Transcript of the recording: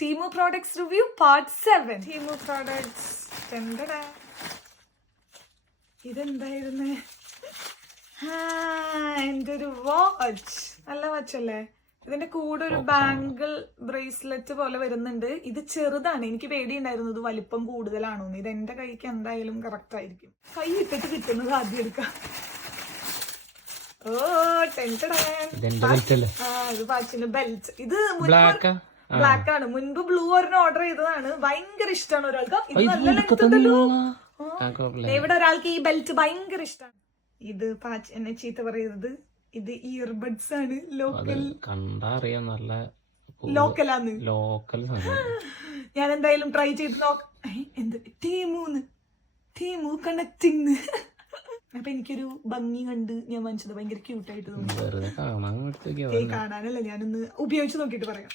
Temu Products Review Part 7. Temu Products. ഇതെന്തായിരുന്നു? എൻ്റെ ഒരു watch. നല്ല വാച്ചല്ലേ? ഇതിന്റെ കൂടെ ഒരു ബാങ്കിൾ ബ്രേസ്ലെറ്റ് പോലെ വരുന്നുണ്ട്. ഇത് ചെറുതാണ്. എനിക്ക് പേടിയുണ്ടായിരുന്നു ഇത് വലിപ്പം കൂടുതലാണോ. ഇത് എന്റെ കൈക്ക് എന്തായാലും കറക്റ്റ് ആയിരിക്കും. കൈ ഇട്ടിട്ട് കിട്ടുന്നത് ആദ്യം എടുക്കാം. ഓ ഇത് വാച്ചിന്റെ ബെൽറ്റ്. ഇത് ബ്ലാക്ക് ആണ്. മുൻപ് ബ്ലൂ ഒരെണ്ണം ഓർഡർ ചെയ്തതാണ്. ഭയങ്കര ഇഷ്ടമാണ് ഒരാൾക്ക്. ഇത് നല്ല ലെങ്തല്ലോ. ഇവിടെ ഒരാൾക്ക് ഈ ബെൽറ്റ് ഭയങ്കര ഇഷ്ടമാണ്. ഇത് എന്നെ ചീത്ത പറയുന്നത് ഇത് ഇയർബഡ്സ് ആണ്. ലോക്കലാന്ന്. ഞാൻ എന്തായാലും ട്രൈ ചെയ്ത് എന്ത് ടീമു കണക്റ്റിംഗ്. അപ്പൊ എനിക്കൊരു ഭംഗി കണ്ട് ഞാൻ മനസ്സിലായത് ഭയങ്കര ക്യൂട്ടായിട്ട് തോന്നി. കാണാനല്ല, ഞാനൊന്ന് ഉപയോഗിച്ച് നോക്കിട്ട് പറയാം.